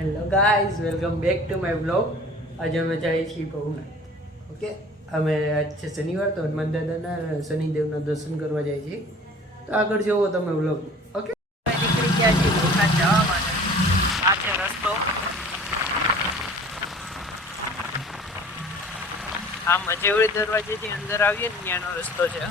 Hello guys, welcome back to my blog. આજે અમે જઈએ છીએ ભવનાથ. ઓકે, અમે આજ છે શનિવાર, તો હનુમાન દાદાના શનિદેવના દર્શન કરવા જાય છીએ. તો આગળ જોવો તમે બ્લોગ. ઓકે, નીકળી ગયા છીએ ભવનાથ જવા માટે. આ છે રસ્તો. આમ અજેવડી દરવાજેથી અંદર આવીએ ને ત્યાંનો રસ્તો છે.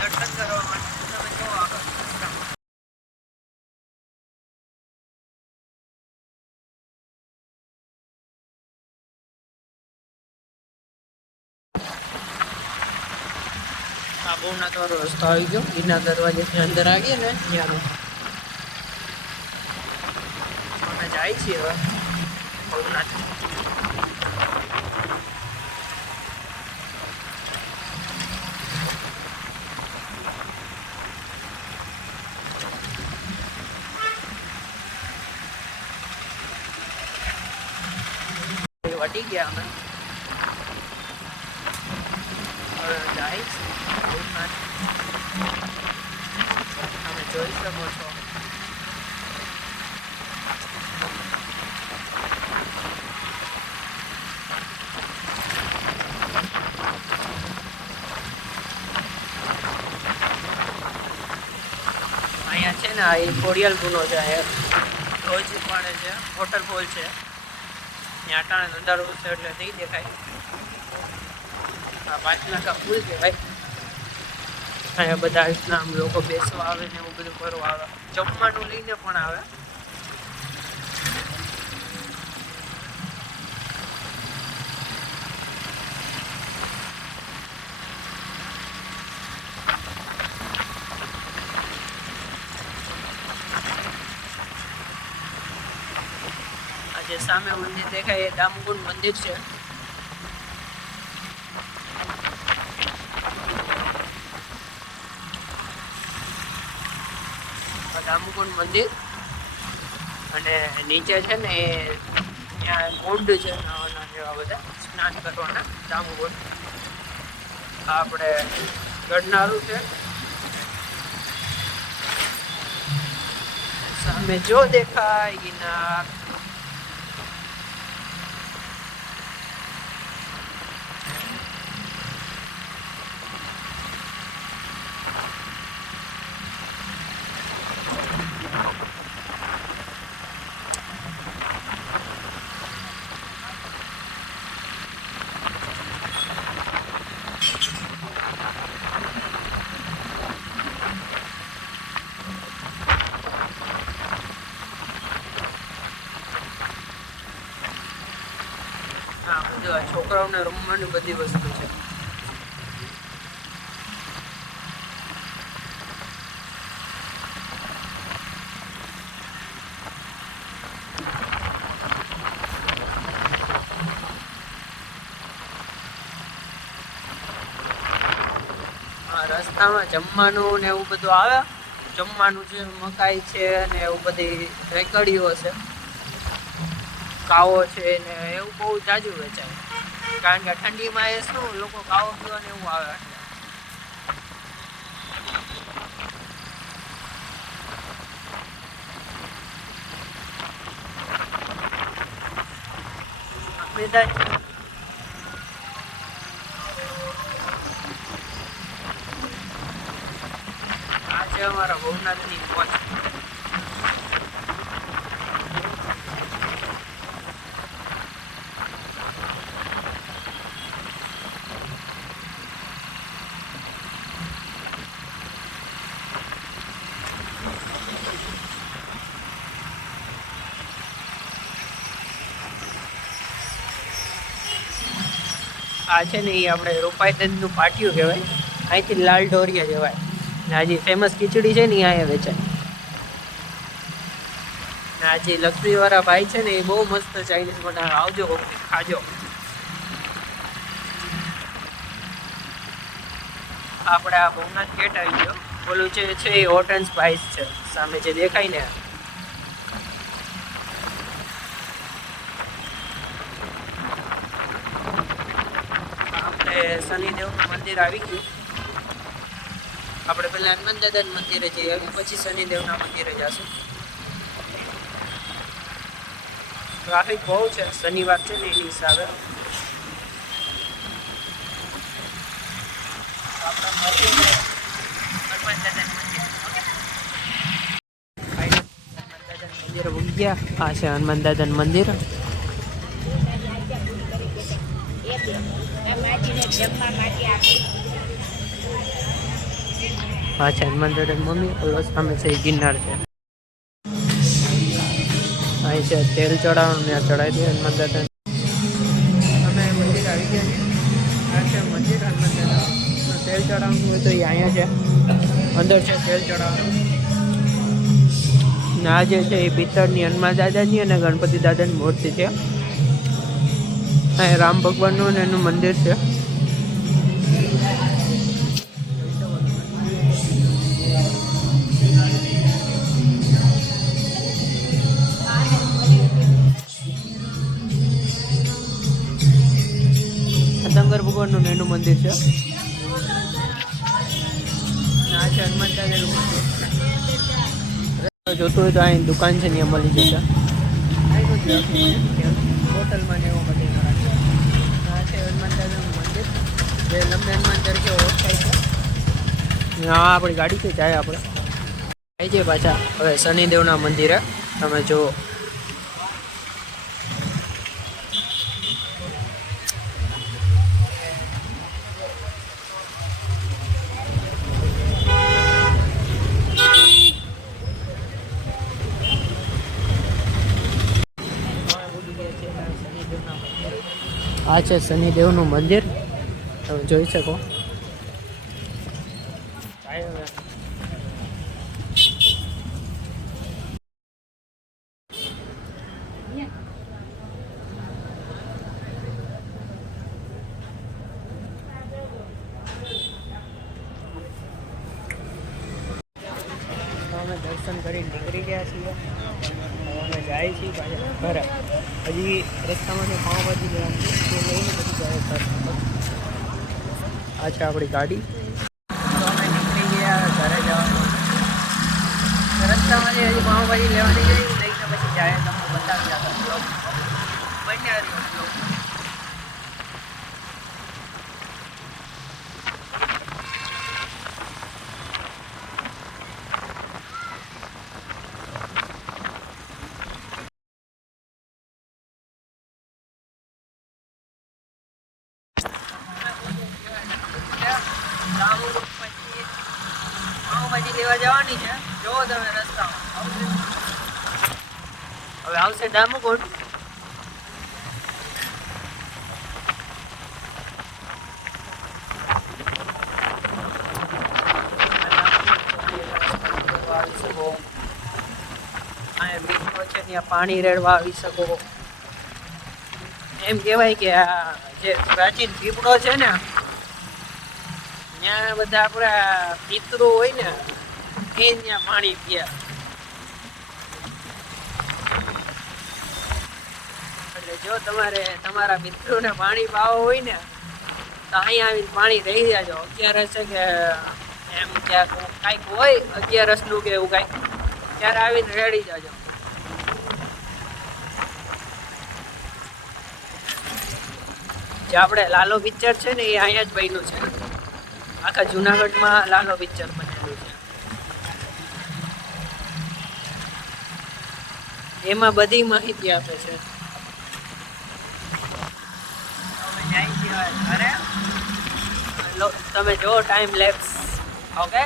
દર્શન કરવા માટે તમે જો આગળ આ ભવનાથ વાળો રસ્તો આવી ગયો. ગીરના દરવાજેથી અંદર આવીએ ને ત્યાંનો અમે જાય છીએ હવે ભવનાથ. વટી ગયા અમે. હવે જાય છે ભવનાથ. તમે જોઈ શકો છો. અહીંયા છે ને એ ખોડિયાલ ગુનો છે. રોજ પડે છે, વોટરફોલ છે. ત્યાં અટાણે અંધારું છે એટલે નહીં દેખાય. આ 5 નાકા પુલ કહેવાય. અહીંયા બધા રીતના આમ લોકો બેસવા આવે ને એવું બધું કરવા આવે. જમવાનું લઈને પણ આવે. જે સામે મંદિર દેખાય એ દામકુંડ મંદિર છે. દામકુંડ મંદિર અને નીચે છે ને એ ત્યાં કુંડ છે નાના જેવા બધા સ્નાન કરવાના. દામકુંડ આપણે ગડનારું છે. સામે જો દેખાય ગિરનાર. છોકરાઓને રમવાની બધી વસ્તુ છે. રસ્તામાં જમવાનું ને એવું બધું આવે. જમવાનું છે, મકાઈ છે ને એવું બધી રેકડીઓ છે, કાવો છે ને એવું બહુ જાજુ વેચાય. કારણ કે ઠંડીમાં એ શું લોકો કાવો પીવા ને એવું આવે. મેદાન આ છે અમારા ભવનાથની પહોંચ. આ છે ને એ આપણે રૂપાઈદનનું પાટિયું કહેવાય. અહીંથી લાલ ઢોરિયા જવાય. આ જે ફેમસ ખીચડી છે ને એ અહીંયા વેચાય. આ જે લક્ષ્મીવાળા ભાઈ છે ને એ બહુ મસ્ત ચાઇનીઝ બનાવે. આવજો ખાજો. આપણે આ ભવનાથ ગેટ આવી ગયો. ઓલું છે એ હોટ એન્ડ સ્પાઇસ છે સામે જે દેખાય ને. આપણે શનિદેવનું મંદિર આવી ગયું. આપણે પેલા હનુમાન દાદાના મંદિરે જઈએ પછી શનિદેવના મંદિરે જશું. ટ્રાફિક બહુ છે, શનિવાર છે ને એની હિસાબે. આ છે હનુમાન દાદાનું મંદિર. આ છે હનુમાન દાદાની મમ્મી. ઓલો સામે છે ગિરનાર છે. અહીં છે તેલ ચડાવવાનું, ત્યાં ચડાવી દે હનુમાન દાદા. અમે મંદિર આવી ગયા છીએ. આ છે મંદિર હનુમાન દાદા. તેલ ચડાવવાનું હોય તો એ અહીંયા છે, અંદર છે તેલ ચડાવવાનું. આ જે છે એ પિત્તળની હનુમાન દાદાની અને ગણપતિ દાદાની મૂર્તિ છે. અહીં રામ ભગવાનનું અને એનું મંદિર છે. શંકર ભગવાનનું એનું મંદિર છે. આ છે હનુમાન દાદાનું મંદિર. જોતું હોય તો અહીં દુકાન છે ત્યાં મળી જશે. હોટલમાં ને એવું બધી રાખે. આ છે હનુમાન દાદાનું મંદિર જે લંબે હનુમાન તરીકે ઓળખાય છે. હા આપણી ગાડી છે જાય આપણે આવી જઈએ પાછા હવે શનિદેવના મંદિરે. તમે જુઓ આ છે શનિદેવનું મંદિર. તમે જોઈ શકો. અમે દર્શન કરી નીકળી ગયા છીએ. અમે જાય છીએ પાછા ઘરે. હજી રસ્તામાંથી પાવભાજી લેવાની લઈને પછી જાય ઘર. આ છે આપણી ગાડી. તો અમે નીકળી ગયા ઘરે જવાનું. રસ્તામાંથી હજી પાવભાજી લેવાની ગઈ લઈને પછી જાય. તમને બતાવી આગળ બન્યા રહ્યો. પાવભાજી લેવા જવાની છે. જોવો તમે રસ્તામાં હવે આવશે દામુકોટ. અહીંયા મિત્રો છે ત્યાં પાણી રેડવા આવી શકો. એમ કહેવાય કે આ જે પ્રાચીન પીપળો છે ને ત્યાં બધા આપણા પિતૃ હોય ને એ ત્યાં પાણી પીયા. એટલે જો તમારે તમારા પિતૃને પાણી પાવો હોય ને તો અહીંયા આવીને પાણી રહી જાજો. 11 કે એમ ક્યાંક કાંઈક હોય 11 કે એવું કાંઈક ત્યારે આવીને રેડી જાજો. જે આપણે લાલો પિક્ચર છે ને એ અહીંયા જ બન્યું છે. આખા જુનાગઢમાં લાલો પિક્ચર બનેલું છે. એમાં બધી માહિતી આપે છે. તમે જો ટાઈમ લેપ્સ. ઓકે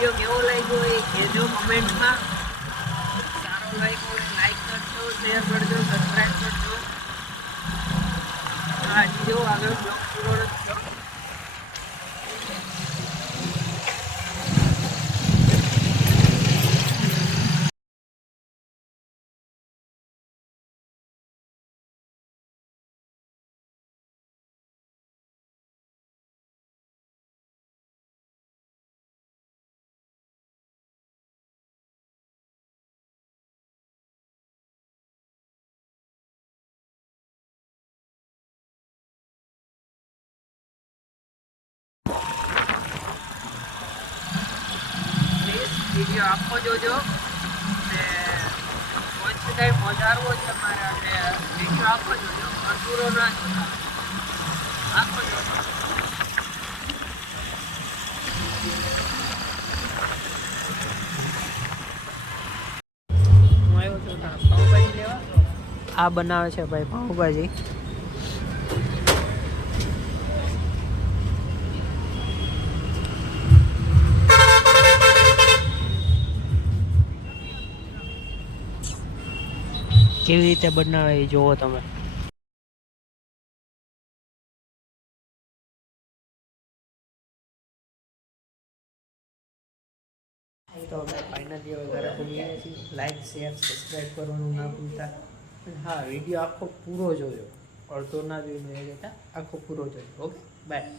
વિડીયો કેવો લાગ્યો હોય કહેજો કમેન્ટમાં. સારો લાગ્યો હોય લાઈક કરજો, શેર કરજો, સબસ્ક્રાઈબ કરજો. હા જો આગળ બ્લોગ પૂરો નથી થયો. વિડીયો આખો જોજો ને વોચ ટાઈમ વધારવો છે મારે એટલે વિડીયો આખો જોજો, અધૂરો ના જોતા, આખો જોજો. હું આવ્યો છું પાઉંભાજી લેવા. આ બનાવે છે ભાઈ પાઉંભાજી. કેવી રીતે બનાવે એ જોવો તમે. તો આપણે ફાઇનલી હવે ઘરે પહોંચી ગયા છીએ. લાઈક શેર સબસ્ક્રાઈબ કરવાનું ના ભૂલતા. હા વિડીયો આખો પૂરો જોજો, અડધો ના જોઈને જતા, આખો પૂરો જોજો. Okay bye.